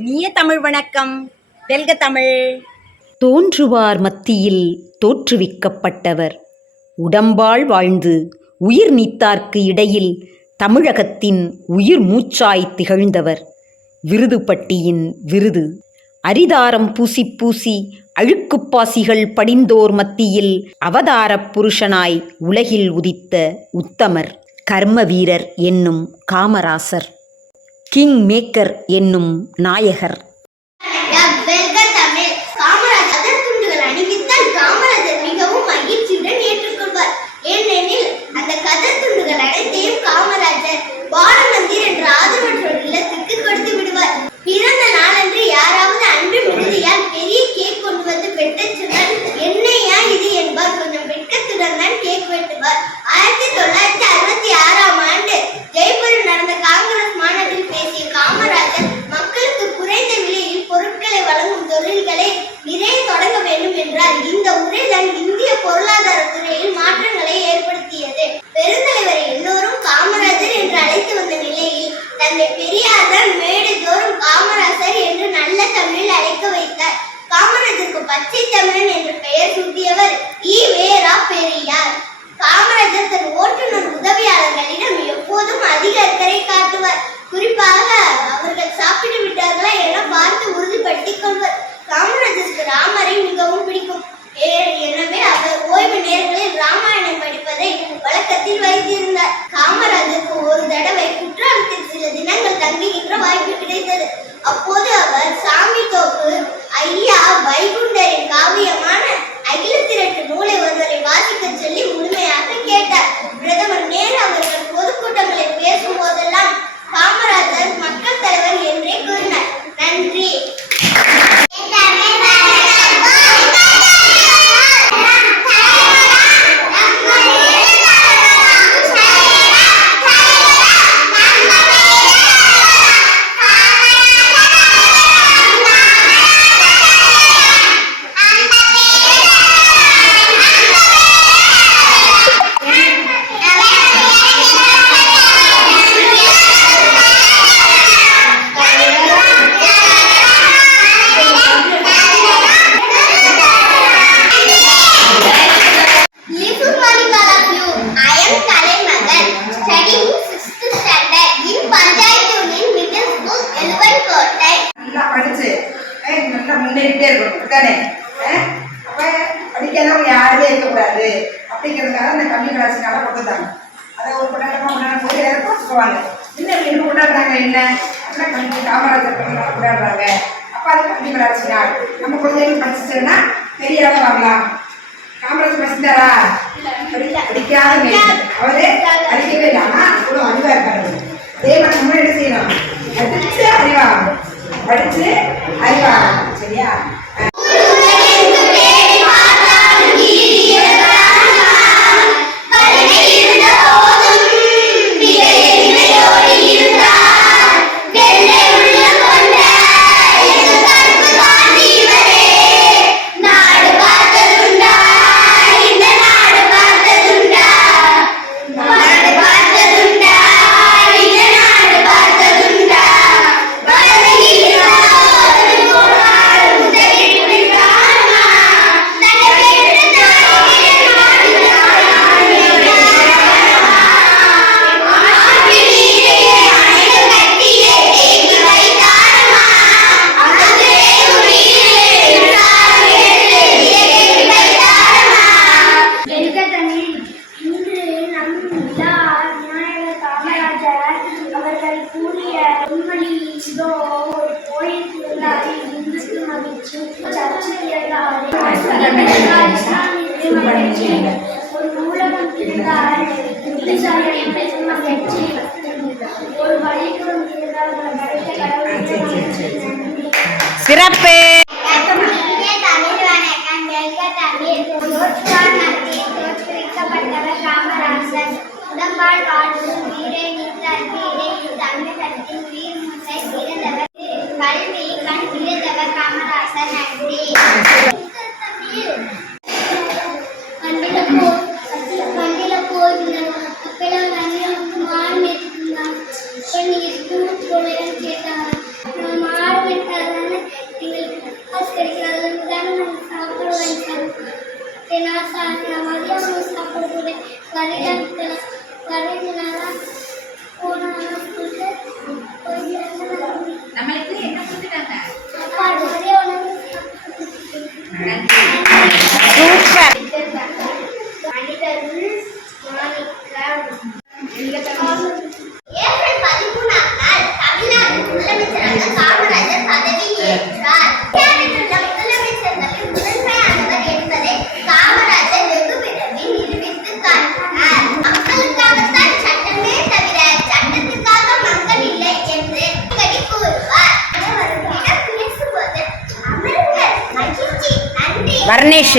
இனிய தமிழ் வணக்கம். வெல்க தமிழ். தோன்றுவார் மத்தியில் தோற்றுவிக்கப்பட்டவர், உடம்பால் வாழ்ந்து உயிர் நீத்தார்க்கு இடையில் தமிழகத்தின் உயிர் மூச்சாய் திகழ்ந்தவர். விருதுப்பட்டியின் விருது அரிதாரம் பூசி பூசி அழுக்குப்பாசிகள் படிந்தோர் மத்தியில் அவதாரப் புருஷனாய் உலகில் உதித்த உத்தமர். கர்ம வீரர் என்னும் காமராசர், கிங் மேக்கர் என்னும் நாயகர். காமராஜர் மிகவும் மகிழ்ச்சியுடன் ஏற்றுக்கொள்வார். ஏனெனில் அந்த கதர் துண்டுகள் அனைத்தையும் காமராஜர் பாலமந்திர் என்ற ஆதரவற்றோர் இல்லத்துக்கு கொடுத்து விடுவார். பிறந்த நாளன்று யாராவது அன்று மிகுதியால் பெரிய கேக் கொண்டு வந்து வெட்டச் சொன்னால் என்னையா இது என்பார். கொஞ்சம் வெட்கத்துடன் தான் கேக் வெட்டுவார். 1966ஆம் ஆண்டு ஜெய்ப்பூரில் நடந்த காங்கிரஸ் மாநாட்டில் பேசிய காமராஜர் மக்களுக்கு குறைந்த விலையில் பொருட்களை வழங்கும் தொழில்களை நிறைய தொடங்க வேண்டும் என்றார். இந்த உரைதான் இந்திய பொருளாதார துறையில் மாற்றங்களை ஏற்படுத்தியது. பெருந்தலைவரை எல்லோரும் காமராஜர் என்று அழைத்து வந்த நிலையில் தந்தை பெரியார் தான் மேடைதோறும் காமராசர் என்று நல்ல தமிழில் அழைக்க வைத்தார். காமராஜருக்கு பச்சை தமிழன் என்ற பெயர் சூட்டியவர் ஈ.வே.ரா. பெரியார். காமராஜர் தன் ஓட்டுநர் உதவியாளர்களிடம் எப்போதும் அதிக அக்கறை காட்டுவார். குறிப்பாக அவர்கள் சாப்பிட்டு விட்டார்களா என பார்த்து உறுதிப்படுத்திக் கொள்வர். காமராஜருக்கு ராமரை மிகவும் பிடிக்கும். எனவே அவர் ஓய்வு நேரங்களில் ராமாயணம் படிப்பதை வழக்கத்தில் வைத்திருந்தார். காமராஜருக்கு ஒரு தடவை குற்றாலத்தில் சில தினங்கள் தங்குகின்ற வாய்ப்பு கிடைத்தது. அப்போது அவர் சாமி தோப்பு ஐயா வைகுண்டரின் காவியமான அகிலத்திரட்டு நூலை ஒருவரை வாசிக்க சொல்லி முழுமையாக கேட்டார். பிரதமர் நேரு அவர்கள் பொதுக்கூட்டங்களில் பேசும் போதெல்லாம் காமராஜர் மக்கள் தலைவர் என்றே கூறினார். நன்றி. யாருமே இருக்கக்கூடாது அப்படிங்கிறதுக்காக அந்த கல்வி கலாச்சாரம் கொடுத்தாங்க. அதை ஒரு கொண்டாட்டமாக போய் பார்த்துக்குவாங்க. என்ன கொண்டாடுறாங்க, என்ன அப்படின்னா கல்வி காமராஜர் கொண்டாடுறாங்க. அப்போ அது கல்வி கலாச்சாரம். நம்ம குழந்தைகள் படிச்சுட்டோம்னா பெரிய அளவு வரலாம். காமராஜர் படிச்சுட்டாரா? படிக்காத அவரு படிக்கவே இல்லை. ஆனால் அவ்வளோ அறிவாக இருக்காரு. அதே மாதிரி நம்ம என்ன செய்யணும், படிச்சு அறிவா படிச்சு அறிவா. சரியா? ஒரு நூலகம் இருந்தால் ஒரு வழிபுறம் இருந்தால் சிறப்பு. தோற்றுவிக்கப்பட்டவர் காமராசர். உடம்பால் வாழ்வு உயிரை நீத்தார்க்கு இடையில் தமிழகத்தின் உயிர் மூச்சை பிறந்தவர். கல்வி கண் பிறந்தவர் காமராசர். நன்றி. மாறு நம்மளுக்கு என்ன கொடுத்துட்டாங்க? சூப்பர். ஏப்ரல் 13ஆம் நாள் தமிழ்நாடு முதலமைச்சராக காமராஜர் பதவி ஏற்றார். இந்தியாவில் உள்ள முதலமைச்சர்களில் முதன்மையானவர் என்பதை காமராஜர் வெகு விரைவில் நிரூபித்து காட்டினார். மக்களுக்காகத்தான் சட்டமே தவிர சட்டத்துக்காக மக்கள் இல்லை என்று அடிக்கடி கூறுவார். அனைவருடன் பேசும்போது அமருங்கள், மகிழ்ச்சி, நன்றி. வர்ணேஷ்